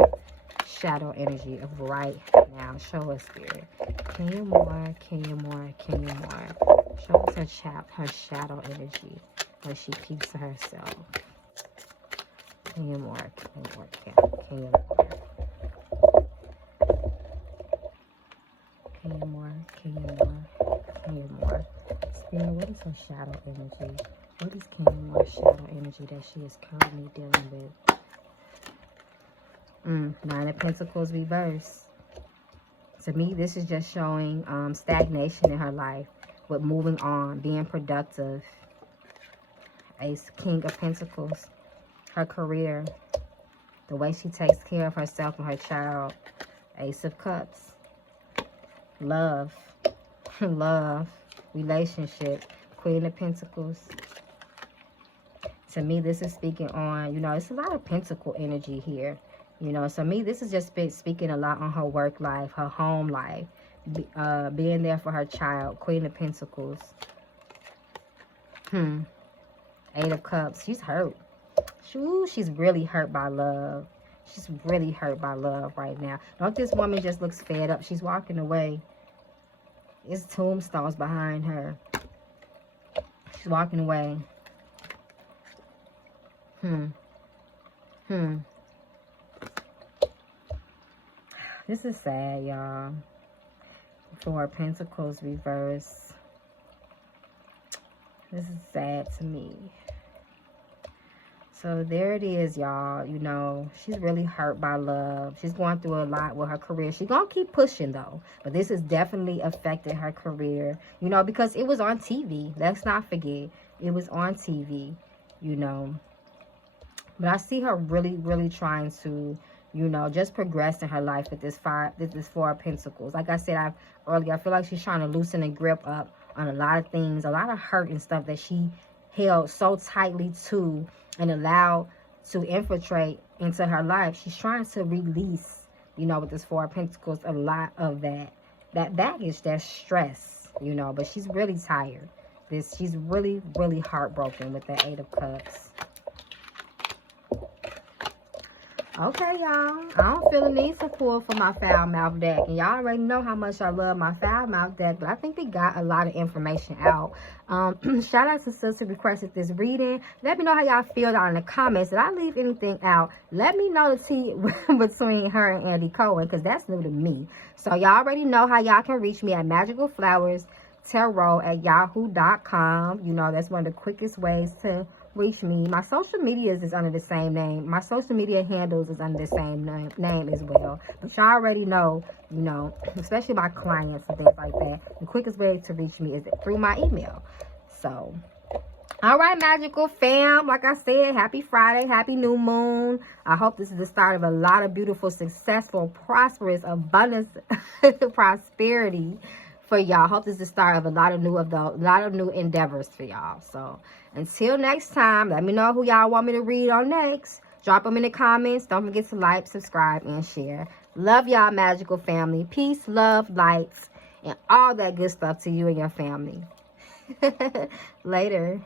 shadow energy of right now. Show us, Spirit. Kenya Moore. Show us her shadow energy where she keeps to herself. Kenya Moore. Spirit, what is her shadow energy? What is Kenya Moore's shadow energy that she is currently dealing with? 9 of Pentacles reverse. To me, this is just showing stagnation in her life, with moving on, being productive. Ace, King of Pentacles. Her career, the way she takes care of herself and her child. Ace of Cups. Love. Relationship. Queen of Pentacles. To me, this is speaking on, you know, it's a lot of pentacle energy here. You know, so me, this is just speaking a lot on her work life, her home life, being there for her child. Queen of Pentacles. 8 of Cups. She's hurt. She's really hurt by love. She's really hurt by love right now. Don't this woman just looks fed up? She's walking away. There's tombstones behind her. She's walking away. This is sad, y'all. 4 of Pentacles reverse. This is sad to me. So there it is, y'all. You know, she's really hurt by love. She's going through a lot with her career. She's going to keep pushing, though. But this has definitely affected her career. You know, because it was on TV. Let's not forget. It was on TV, you know. But I see her really, really trying to, you know, just progress in her life with this 4 of Pentacles. Like I said earlier, I feel like she's trying to loosen and grip up on a lot of things. A lot of hurt and stuff that she held so tightly to and allowed to infiltrate into her life. She's trying to release, you know, with this Four of Pentacles, a lot of that baggage, that stress, you know, but she's really tired. She's really, really heartbroken with that Eight of Cups. Okay, y'all. I don't feel the need to pull for my foul mouth deck. And y'all already know how much I love my foul mouth deck. But I think we got a lot of information out. Shout out to Sister requested this reading. Let me know how y'all feel down in the comments. Did I leave anything out? Let me know the tea between her and Andy Cohen, because that's new to me. So y'all already know how y'all can reach me at magicalflowerstarot@yahoo.com. You know, that's one of the quickest ways to reach me. My social medias is under the same name. My social media handles is under the same name as well. But y'all already know, you know, especially my clients and things like that, the quickest way to reach me is through my email. So, all right, magical fam. Like I said, happy Friday, happy new moon. I hope this is the start of a lot of beautiful, successful, prosperous, abundance, prosperity for y'all. Hope this is the start of a lot of new endeavors for y'all. So until next time, let me know who y'all want me to read on next. Drop them in the comments. Don't forget to like, subscribe, and share. Love y'all, magical family. Peace, love, lights, and all that good stuff to you and your family. Later.